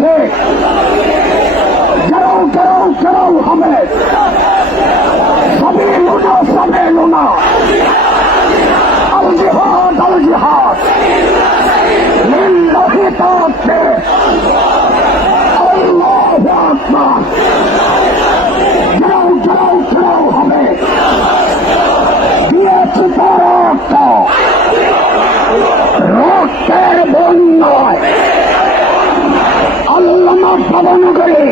আছে। গেরাও গেরাও গেরাও হবে। সবে লোনা সবে লোনা। আল জিহাদ আল জিহাদ। লিল্লাহি তাআলা। আল্লাহু আকবার। উদ্ভাবন করে।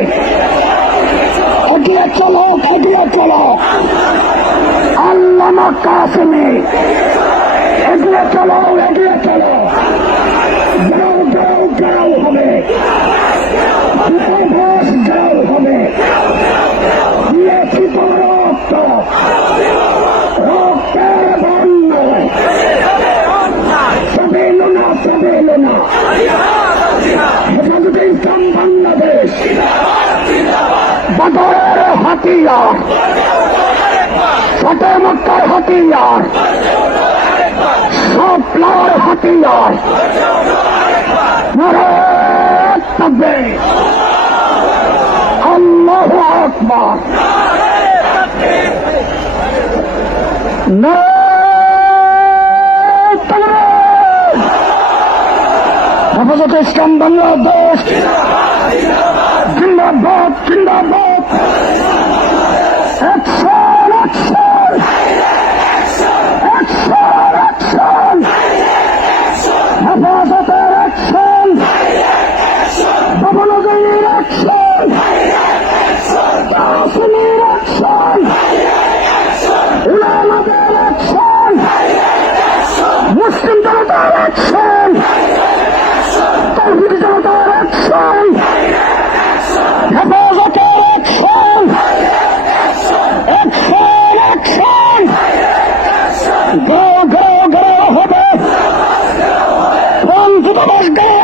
এগিয়ে চলো এগিয়ে চলো। আল্লাহ কাসেমে। এগিয়ে চলো এগিয়ে চলো। Yeah. হাতিয়ার ফতে মক্কার হাতিয়ার সাপলার হাতিয়ার তবে আল্লাহ আকবার। না হেফাজতে ইসলাম বাংলাদেশ। জিন্দাবাদ জিন্দাবাদ। Action! Action! Oh, God!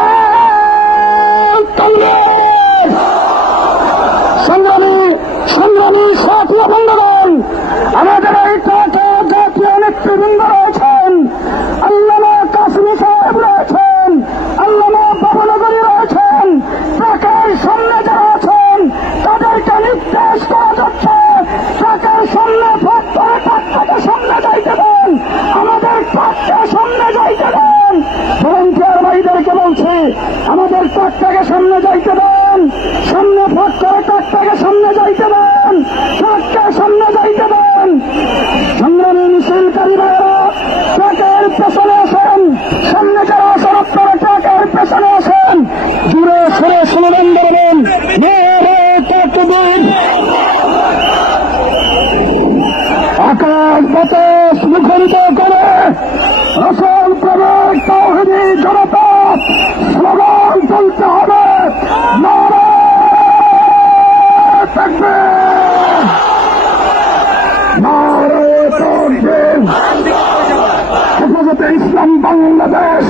হেফাজতে ইসলাম বাংলাদেশ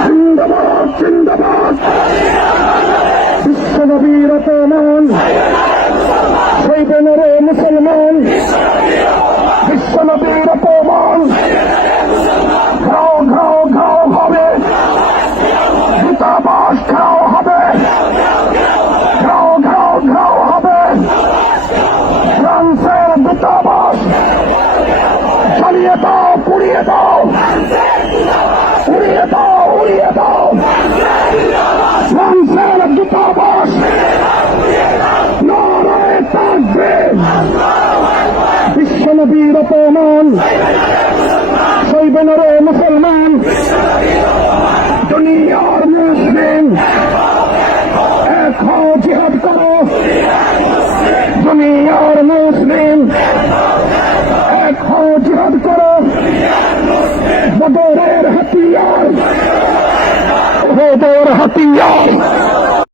জিন্দাবাদ জিন্দাবাদ Somos হাতিয়ার